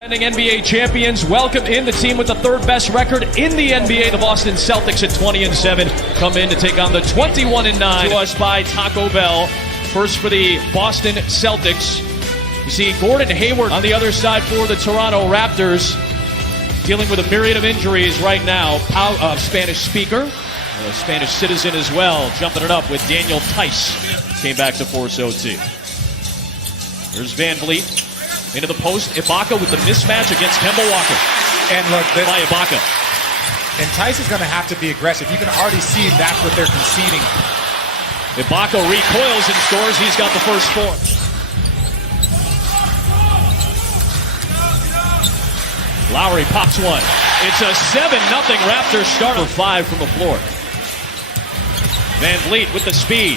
Defending NBA champions, welcome in the team with the third best record in the NBA. The Boston Celtics at 20-7 come in to take on the 21-9. To us by Taco Bell. First for the Boston Celtics. You see Gordon Hayward on the other side for the Toronto Raptors, dealing with a myriad of injuries right now. Spanish speaker, a Spanish citizen as well, jumping it up with Daniel Tice. Came back to force OT. Here's Van Vliet. Into the post, Ibaka with the mismatch against Kemba Walker. And look, by Ibaka. And Tice is going to have to be aggressive. You can already see that's what they're conceding. Ibaka recoils and scores. He's got the first four. Lowry pops one. It's a 7-0 Raptors start for 5 from the floor. Van Vliet with the speed.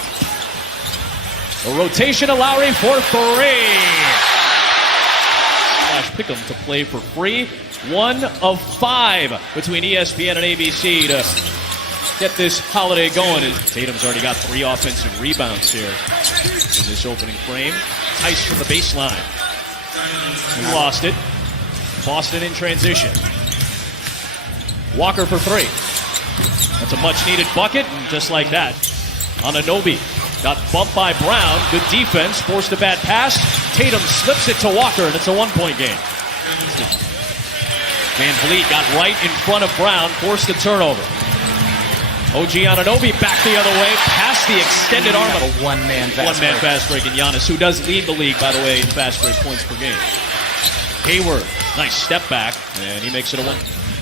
A rotation of Lowry for 3. Pick them to play for free. 1 of 5 between ESPN and ABC to get this holiday going. Tatum's already got 3 offensive rebounds here in this opening frame. Tice from the baseline. He lost it. Boston in transition. Walker for 3. That's a much-needed bucket, and just like that, Anunoby got bumped by Brown. Good defense. Forced a bad pass. Tatum slips it to Walker, and it's a 1-point game. Van Vliet got right in front of Brown. Forced the turnover. OG Anunoby back the other way. Past the extended arm. A one-man fast break in Giannis, who does lead the league, by the way, in fast break points per game. Hayward, nice step back, and he makes it a 1.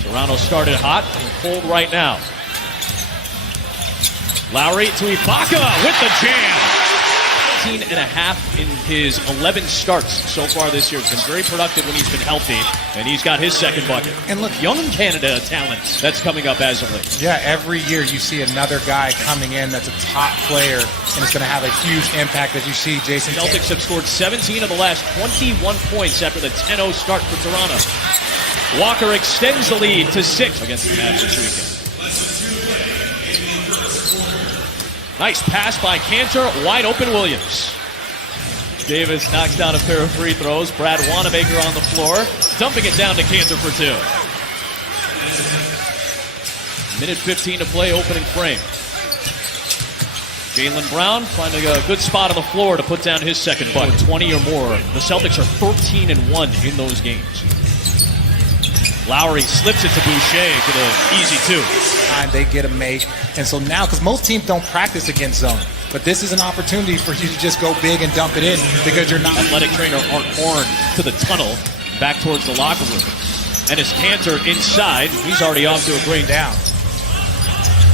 Toronto started hot and cold right now. Lowry to Ibaka with the jam. 18.5 in his 11 starts so far this year. He's been very productive when he's been healthy, and he's got his second bucket. And look, young Canada talent that's coming up as of late. Yeah, every year you see another guy coming in that's a top player, and it's going to have a huge impact, as you see Jason. Celtics have scored 17 of the last 21 points after the 10-0 start for Toronto. Walker extends the lead to 6 against the Mavs this weekend. Nice pass by Cantor, wide open Williams. Davis knocks down a pair of free throws. Brad Wanamaker on the floor, dumping it down to Cantor for 2. Minute 15 to play, opening frame. Jaylen Brown finding a good spot on the floor to put down his second bucket. 20 or more. The Celtics are 13-1 in those games. Lowry slips it to Boucher for the easy 2. They get a make, and so now, because most teams don't practice against zone, but this is an opportunity for you to just go big and dump it in because you're not. Athletic trainer Art Horn to the tunnel, back towards the locker room. And as Cantor inside, he's already off to a great down.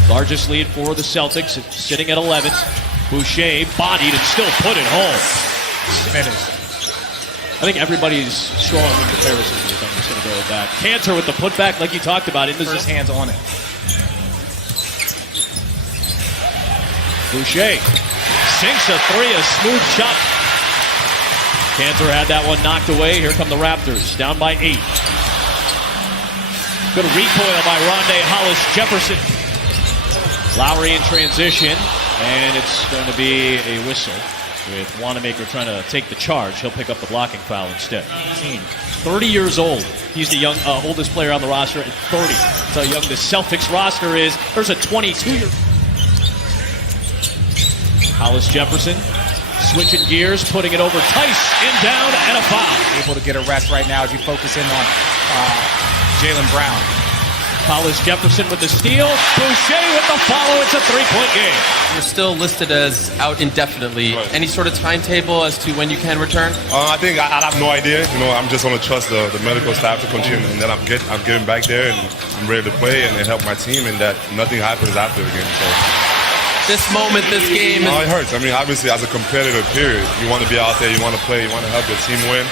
Largest lead for the Celtics, sitting at 11. Boucher bodied and still put it home. Finished. I think everybody's strong in comparison. I'm just going to go with that. Cantor with the putback, like you talked about. First hands on it. Boucher sinks a 3, a smooth shot. Cantor had that one knocked away. Here come the Raptors, down by 8. Good recoil by Rondae Hollis-Jefferson. Lowry in transition, and it's going to be a whistle with Wanamaker trying to take the charge. He'll pick up the blocking foul instead. 30 years old. He's the young oldest player on the roster at 30. That's how young the Celtics roster is. There's a 22-year. Hollis-Jefferson switching gears, putting it over Tice, in, down, and a foul. Able to get a rest right now as you focus in on Jaylen Brown. Hollis-Jefferson with the steal. Boucher with the follow. It's a 3-point game. You're still listed as out indefinitely. Right. Any sort of timetable as to when you can return? I think I have no idea. I'm just going to trust the medical staff to continue, and then I'm getting back there, and I'm ready to play and help my team, and that nothing happens after the game. So. This moment, this game. It hurts. I mean, obviously, as a competitor, period, you want to be out there, you want to play, you want to help your team win.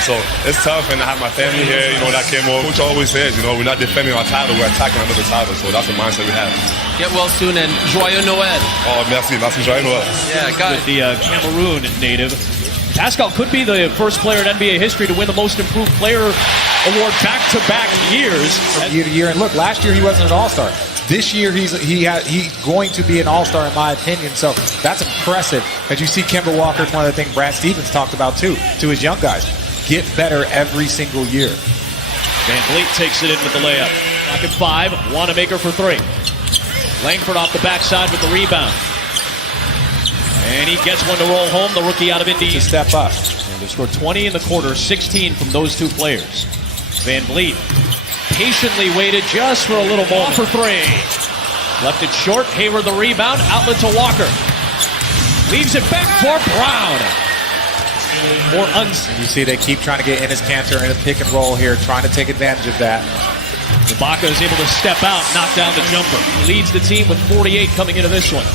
So it's tough, and I have my family here, that came over. Coach always says, we're not defending our title, we're attacking another title. So that's the mindset we have. Get well soon, and Joyeux Noël. Oh, merci, Joyeux Noël. Yeah, got it. With the Cameroon native. Pascal could be the first player in NBA history to win the Most Improved Player award back-to-back years. From year to year, and look, last year he wasn't an All-Star. This year, he's going to be an all-star, in my opinion. So that's impressive. As you see Kemba Walker, one of the things Brad Stevens talked about, too, to his young guys. get better every single year. Van Vliet takes it in with the layup. Clock at 5. Wanamaker for 3. Langford off the backside with the rebound. And he gets one to roll home, the rookie out of Indy. To step up. And they scored 20 in the quarter, 16 from those two players. Van Vliet patiently waited just for a little more. For 3. Left it short. Hayward the rebound. Outlet to Walker. Leaves it back for Brown. You see they keep trying to get Enes Kanter in a pick and roll here, trying to take advantage of that. Ibaka is able to step out, knock down the jumper. He leads the team with 48 coming into this one.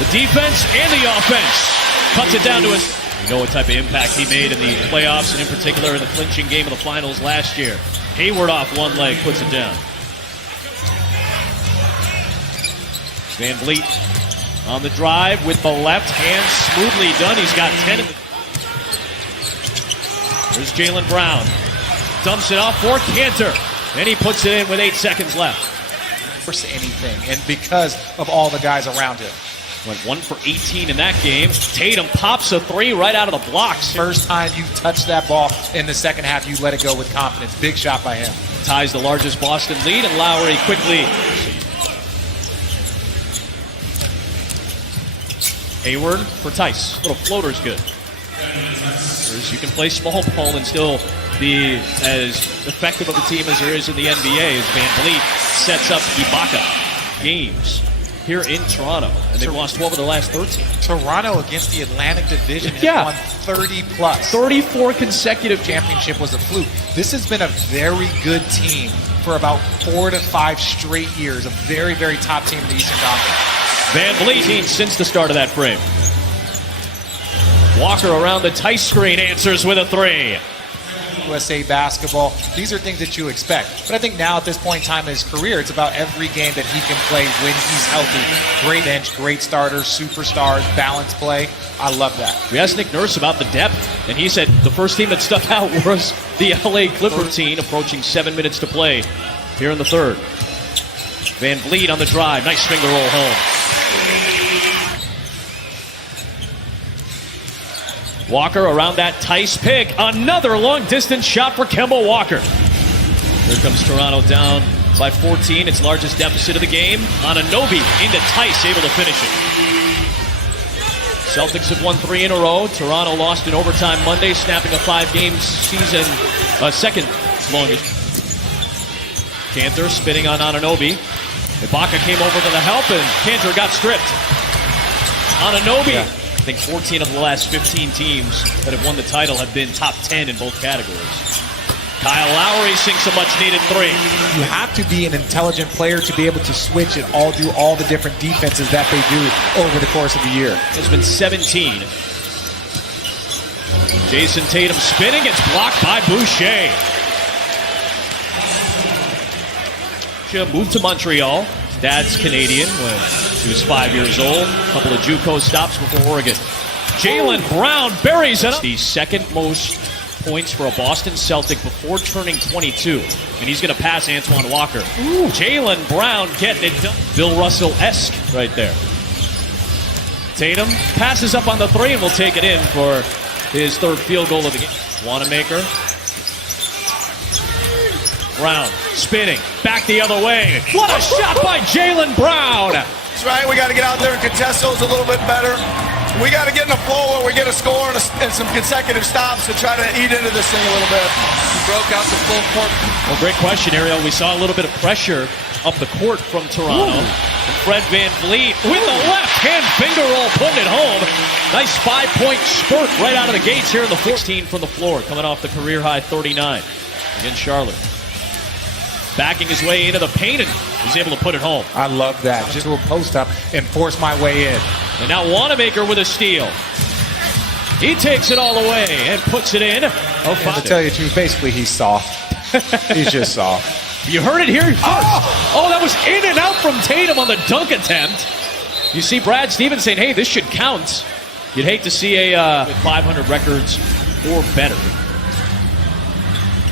The defense and the offense cuts it down to us. You know what type of impact he made in the playoffs, and in particular in the clinching game of the finals last year. Hayward off one leg, puts it down. Van Vliet on the drive with the left hand, smoothly done. He's got 10 in the... There's Jaylen Brown. Dumps it off for Kanter. And he puts it in with 8 seconds left. Force anything, and because of all the guys around him. Went 1 for 18 in that game. Tatum pops a 3 right out of the blocks. First time you touch that ball in the second half, you let it go with confidence. Big shot by him. Ties the largest Boston lead, and Lowry quickly. Hayward for Tice. Little floater's good. You can play small ball and still be as effective of a team as there is in the NBA as Van Vliet sets up Ibaka. Games here in Toronto, and they've lost 12 of their last 13. Toronto against the Atlantic Division has won 30 plus. 34 consecutive championship was a fluke. This has been a very good team for about 4 to 5 straight years. A very, very top team in the Eastern Conference. Van Vliet since the start of that frame. Walker around the Tice screen, answers with a 3. USA basketball, these are things that you expect. But I think now at this point in time in his career, it's about every game that he can play when he's healthy. Great bench, great starters, superstars, balanced play. I love that. We asked Nick Nurse about the depth, and he said the first team that stuck out was the LA Clippers team, approaching 7 minutes to play here in the third. Van Vliet on the drive, nice finger roll home. Walker around that Tice pick. Another long-distance shot for Kemba Walker. Here comes Toronto down by 14. Its largest deficit of the game. Anunoby into Tice, able to finish it. Celtics have won 3 in a row. Toronto lost in overtime Monday, snapping a 5-game season, second longest. Kanter spinning on Anunoby. Ibaka came over to the help, and Kanter got stripped. Anunoby. Yeah. I think 14 of the last 15 teams that have won the title have been top 10 in both categories. Kyle Lowry sinks a much-needed 3. You have to be an intelligent player to be able to switch and do all the different defenses that they do over the course of the year. There's been 17. Jason Tatum spinning. It's blocked by Boucher. Moved to Montreal. Dad's Canadian when he was 5 years old. A couple of JUCO stops before Oregon. Jaylen Brown buries it. The second most points for a Boston Celtic before turning 22. And he's going to pass Antoine Walker. Jaylen Brown getting it done. Bill Russell-esque right there. Tatum passes up on the 3 and will take it in for his third field goal of the game. Wanamaker. Brown spinning back the other way. What a shot by Jaylen Brown! That's right. We got to get out there and contest those a little bit better. We got to get in the flow where we get a score and some consecutive stops to try to eat into this thing a little bit. He broke out the full court. Well, great question, Ariel. We saw a little bit of pressure up the court from Toronto. And Fred Van Vliet with the left-hand finger roll, putting it home. Nice 5-point spurt right out of the gates here in the 14 from the floor, coming off the career-high 39 against Charlotte. Backing his way into the paint and he's able to put it home. I love that. Just a post up and force my way in. And now Wanamaker with a steal. He takes it all away and puts it in. And to tell you the truth, basically he's soft. He's just soft. You heard it here first. Oh, that was in and out from Tatum on the dunk attempt. You see Brad Stevens saying, hey, this should count. You'd hate to see a 500 records or better.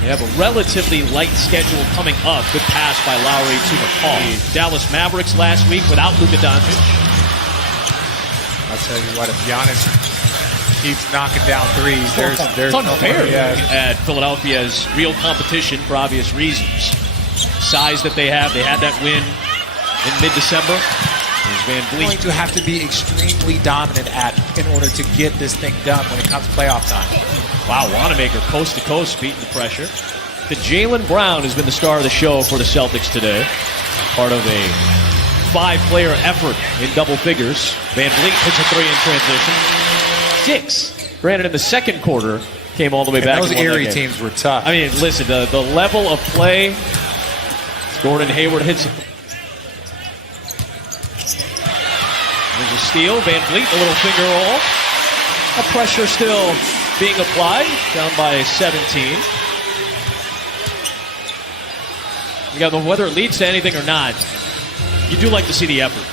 They have a relatively light schedule coming up. Good pass by Lowry to McCall. The Dallas Mavericks last week without Luka Doncic. I'll tell you what, if Giannis keeps knocking down threes. There's it's unfair no at Philadelphia's real competition for obvious reasons. Size that they have. They had that win in mid-December. There's Van Vliet. Going to have to be extremely dominant in order to get this thing done when it comes to playoff time. Wow, Wanamaker coast to coast beating the pressure. The Jaylen Brown has been the star of the show for the Celtics today. Part of a 5-player effort in double figures. Van Vliet hits a 3 in transition. 6. Granted, in the second quarter, came all the way back. Those Erie teams were tough. I mean, listen, the level of play. Gordon Hayward hits. There's a steal. Van Vliet, a little finger roll. A pressure still being applied. Down by 17. Whether it leads to anything or not, you do like to see the effort.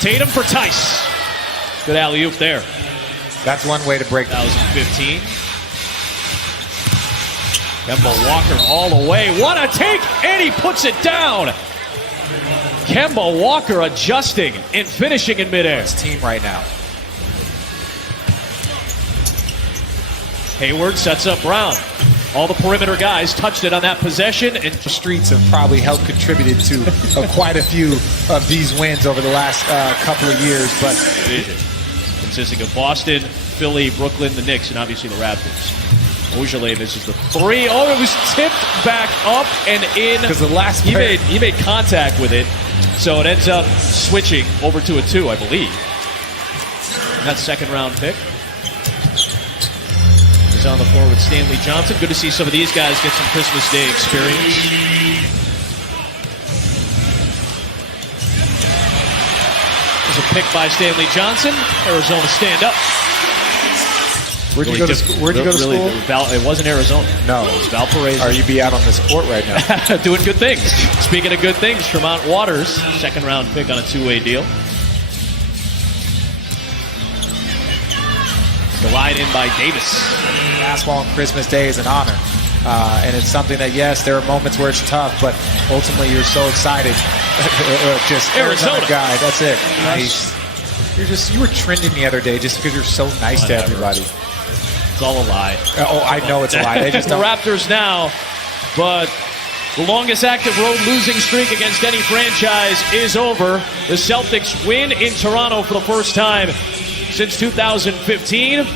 Tatum for Tice. Good alley-oop there. That's one way to break 2015. Kemba Walker all the way. What a take! And he puts it down. Kemba Walker adjusting and finishing in midair. His team right now. Hayward sets up Brown. All the perimeter guys touched it on that possession. And the streets have probably helped contributed to quite a few of these wins over the last couple of years. But division consisting of Boston, Philly, Brooklyn, the Knicks, and obviously the Raptors. Ojale misses the 3. Oh, it was tipped back up and in. Because the last he made contact with it, so it ends up switching over to a 2, I believe. And that second-round pick. He's on the floor with Stanley Johnson. Good to see some of these guys get some Christmas Day experience. There's a pick by Stanley Johnson. Arizona stand up. Where'd you go to school? It wasn't Arizona. No. It was Valparaiso. Or you'd be out on this court right now. Doing good things. Speaking of good things, Tremont Waters, second-round pick on a 2-way deal. Glide in by Davis. Basketball on Christmas Day is an honor. And it's something that, yes, there are moments where it's tough, but ultimately you're so excited. Just Arizona guy, that's it. Nice. You were trending the other day just because you're so nice to everybody. It's all a lie. Oh, I know it's a lie. They just the Raptors now, but the longest active road losing streak against any franchise is over. The Celtics win in Toronto for the first time since 2015.